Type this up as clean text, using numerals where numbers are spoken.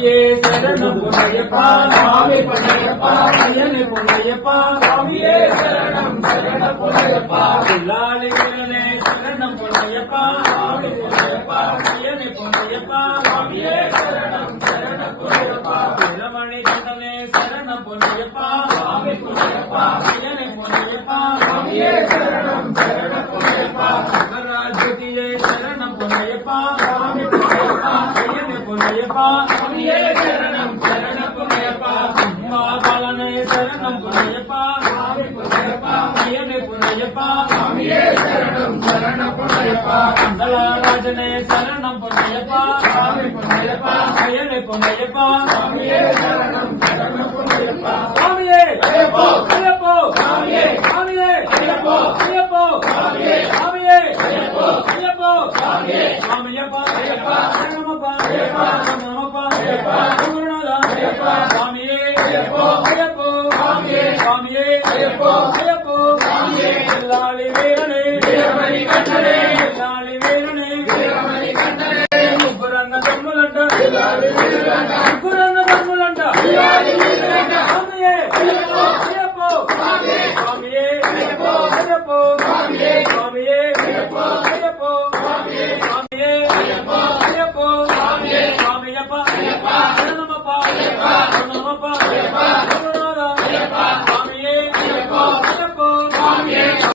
சுவாமியே சரணம் பொன்னையப்பா சுவாமி பொன்னையப்பா ஐயனே பொன்னையப்பா சுவாமியே சரணம் சரணம் பொன்னையப்பா லாலிகனே சரணம் பொன்னையப்பா சுவாமி பொன்னையப்பா ஐயனே பொன்னையப்பா சுவாமியே சரணம் சரணம் பொன்னையப்பா ரமணி கண்டனே சரணம் பொன்னையப்பா சுவாமி பொன்னையப்பா ஐயனே பொன்னையப்பா சுவாமியே சரணம் சரணம் பொன்னையப்பா மகராஜ்யோதியே சரணம் பொன்னையப்பா சுவாமி பொன்னையப்பா ஐயனே பொன்னையப்பா சுவாமியே சரணம் சரணம் பொன்னையப்பா மகாபாலனே சரணம் பொன்னையப்பா சுவாமி பொன்னையப்பா ஐயனே பொன்னையப்பா சுவாமியே சரணம் சரணம் பொன்னையப்பா கந்தலாராஜனே சரணம் பொன்னையப்பா சுவாமி பொன்னையப்பா ஐயனே பொன்னையப்பா சுவாமியே சரணம் சரணம் பொன்னையப்பா சுவாமியே ஐயப்போ ஐயப்போ சுவாமியே சுவாமியே ஐயப்போ ஐயப்போ சுவாமியே சுவாமியே ஐயப்போ ஐயப்போ சுவாமியே சுவாமியப்பா ஐயப்பா சரணமப்பா ஐயப்பா சரணமப்பா ஐயப்பா குருநாதா ஐயப்பா சுவாமியே ஐயப்போ